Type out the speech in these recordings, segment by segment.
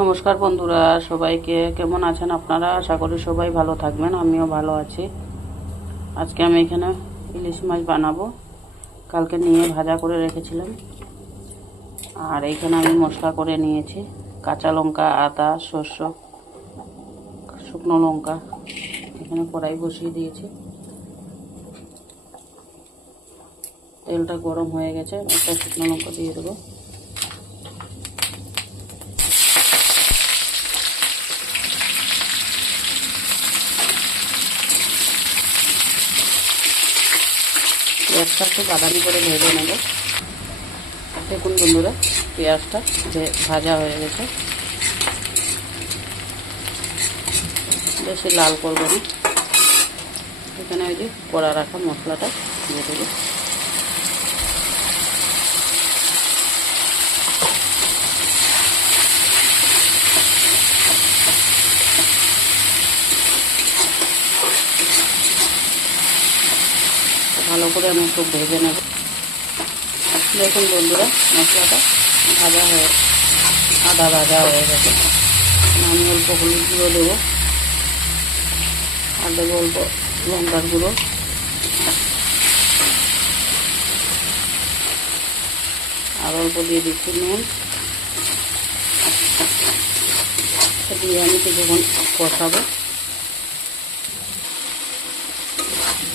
নমস্কার বন্ধুরা, সবাইকে কেমন আছেন আপনারা? আশা করি সবাই ভালো থাকবেন, আমিও ভালো আছি। আজকে আমি এখানে ইলিশ মাছ বানাবো। কালকে নিয়ে ভাজা করে রেখেছিলাম। আর এইখানে আমি মশলা করে নিয়েছি, কাঁচা লঙ্কা, আদা, সর্ষে, শুকনো লঙ্কা। এখানে কড়াই বসিয়ে দিয়েছি, তেলটা গরম হয়ে গেছে। একটা শুকনো লঙ্কা দিয়ে দেবো। পেঁয়াজটা একটু বাদামি করে ভেজে নেব। দেখুন বন্ধুরা, পেঁয়াজটা ভাজা হয়ে গেছে। বেশি লাল করবো না। এখানে ওই যে কড়া রাখা মশলাটা দিয়ে দেবো। ভালো করে আমি একটু ভেজে নেব। দেখুন বন্ধুরা, মশলাটা আদা ভাজা হয়ে গেছে। আমি অল্প হলুদ গুঁড়ো দেবো, আর দেবো অল্প লঙ্কার গুঁড়ো, আর অল্প দিয়ে দিচ্ছি নুন। দিয়ে আমি কিছুক্ষণ কষাবো।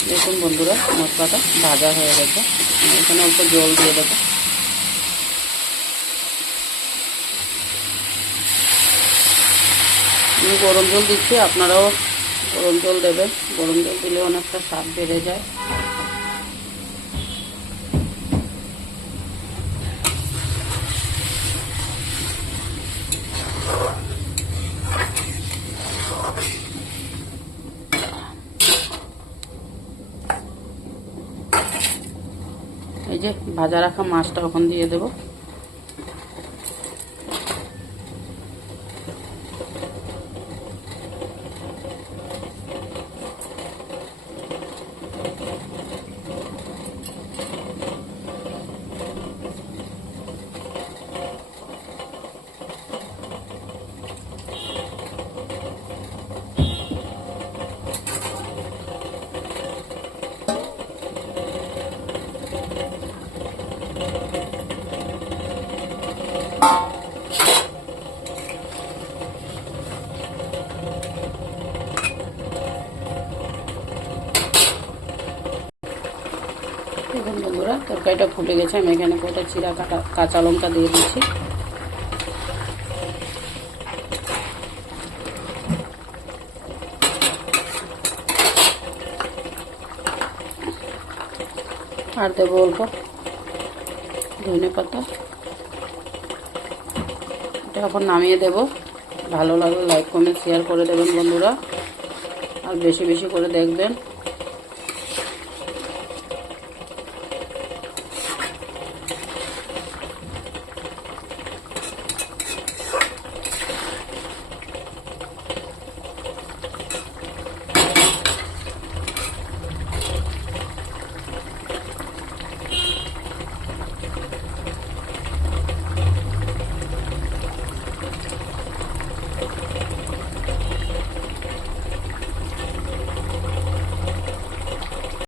দেখুন বন্ধুরা, মশলাটা ভাজা হয়ে গেছে। এখানে অল্প জল দিয়ে দেবো। আমি গরম জল দিচ্ছি, আপনারাও গরম জল দেবেন। গরম জল দিলে অনেকটা স্বাদ বেড়ে যায়। এই যে ভাজা রাখা মাছটা ওখান দিয়ে দেবো। দেখুন বন্ধুরা, তরকারিটা ফুটে গেছে। আমি এখানে কটা চিরা কাঁচা লঙ্কা দিয়ে দিচ্ছি। আর দেবো অল্প ধনে পাতা। এটা এখন নামিয়ে দেব। ভালো লাগলে লাইক কমেন্ট শেয়ার করে দেবেন বন্ধুরা, আর বেশি বেশি করে দেখবেন।